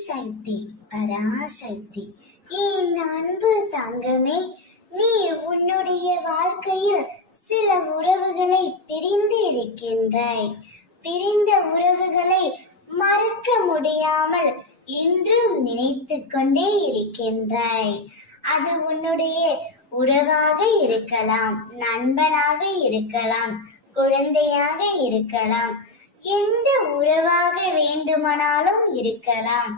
சக்தி பராசக்தி. என் அன்பு தங்கமே, நீ உன்னுடைய வாழ்க்கையில் சில உறவுகளை பிரிந்து இருக்கின்றாய். பிரிந்த உறவுகளை மறக்க முடியாமல் இன்றும் நினைத்து கொண்டே இருக்கின்றாய். அது உன்னுடைய உறவாக இருக்கலாம், நண்பனாக இருக்கலாம், குழந்தையாக இருக்கலாம், எந்த உறவாக வேண்டுமானாலும் இருக்கலாம்.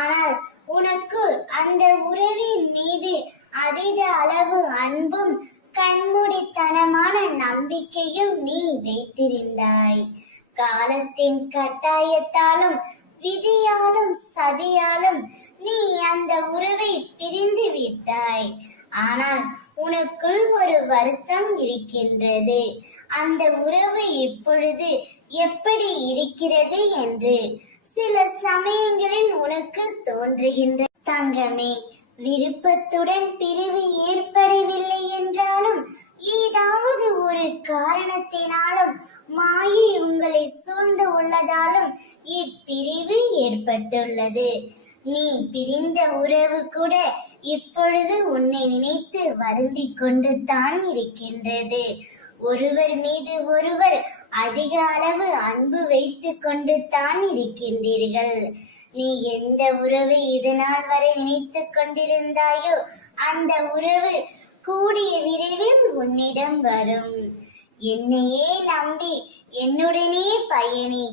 ஆனால் உனக்கு அந்த உறவின் மீது அதீத அளவு அன்பும் கண்மூடித்தனமான நம்பிக்கையும் நீ வைத்திருந்தாய். காலத்தின் கட்டாயத்தாலும் விதியாலும் சதியாலும் நீ அந்த உறவை பிரிந்து விட்டாய். ஆனால் உனக்குள் ஒரு வருத்தம் இருக்கின்றது. அந்த உறவு இப்பொழுது எப்படி இருக்கிறது என்று சில சமயங்களில் உனக்கு தோன்றுகின்ற தங்கமே. விருப்பத்துடன் பிரிவு ஏற்படவில்லை என்றாலும் ஏதாவது ஒரு காரணத்தினாலும் மாயை உங்களை சூழ்ந்து உள்ளதாலும் இப்பிரிவு ஏற்பட்டுள்ளது. நீ பிரிந்த உறவு கூட இப்பொழுது உன்னை நினைத்து வருந்திக் கொண்டு தான் இருக்கின்றது. ஒருவர் மீது ஒருவர் அதிக அளவு அன்பு வைத்து கொண்டு தான் இருக்கின்றீர்கள். நீ எந்த உறவை இதனால் வரை நினைத்து கொண்டிருந்தாயோ அந்த உறவு கூடிய விரைவில் உன்னிடம் வரும். என்னையே நம்பி என்னுடனே பயணி.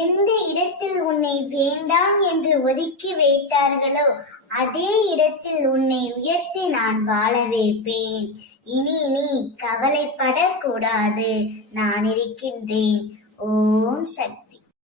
எந்த இடத்தில் உன்னை வேண்டாம் என்று ஒதுக்கி வைத்தார்களோ அதே இடத்தில் உன்னை உயர்த்தி நான் வாழ வைப்பேன். இனி நீ கவலைப்படக்கூடாது, நான் இருக்கின்றேன். ஓம் சக்தி.